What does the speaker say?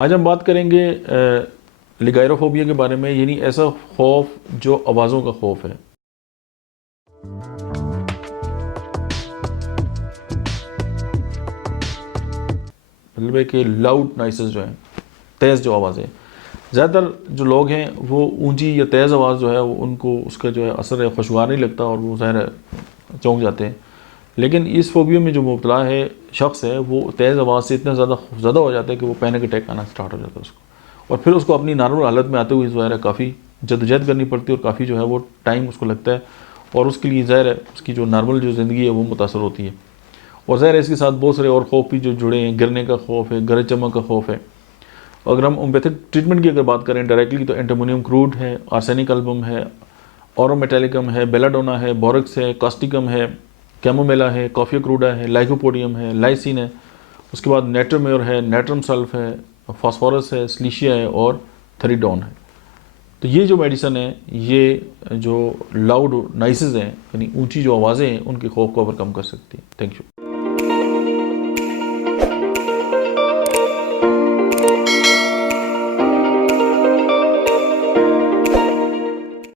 आज हम बात करेंगे लिगायरोफोबिया के बारे में, यानी ऐसा खौफ जो आवाज़ों का खौफ है। मतलब है कि लाउड नॉइसेस जो हैं, तेज़ जो आवाज़ें, ज़्यादातर जो लोग हैं वो ऊंची या तेज़ आवाज़ जो है वो उनको उसका जो है असर है खुशगवार नहीं लगता और वो ज़ाहिर है चौंक जाते हैं। लेकिन इस फोबिया में जो मुब्तला है शख्स है वो तेज़ आवाज़ से इतना ज़्यादा हो जाता है कि वो पैनिक अटैक आना स्टार्ट हो जाता है उसको, और फिर उसको अपनी नॉर्मल हालत में आते हुए ज़ाहिर है काफ़ी जद्दोजहद करनी पड़ती है और काफ़ी जो है वो टाइम उसको लगता है, और उसके लिए ज़ाहिर है उसकी जो नॉर्मल जो ज़िंदगी है वो मुतासर होती है। और ज़ाहिर है इसके साथ बहुत सारे और खौफ भी जो जुड़े हैं, गिरने का खौफ है, गरज चमक का खौफ है। अगर हम होम्योपैथिक ट्रीटमेंट की अगर बात करें डायरेक्टली तो एंटीमोनियम क्रूड है, आर्सेनिक एल्बम है, ऑरोमेटेलिकम है, बेलाडोना है, बोरक्स है, कास्टिकम है, कैमोमेला है, कॉफी क्रूडा है, लाइकोपोडियम है, लाइसिन है, उसके बाद नेट्रोम्योर है, नेट्रम सल्फ है, फास्फोरस है, स्लीशिया है और थेरिडोन है। तो ये जो मेडिसन है ये जो लाउड नॉइसेस हैं यानी ऊंची जो आवाज़ें हैं उनके खौफ को ओवरकम कर सकती है। Thank you.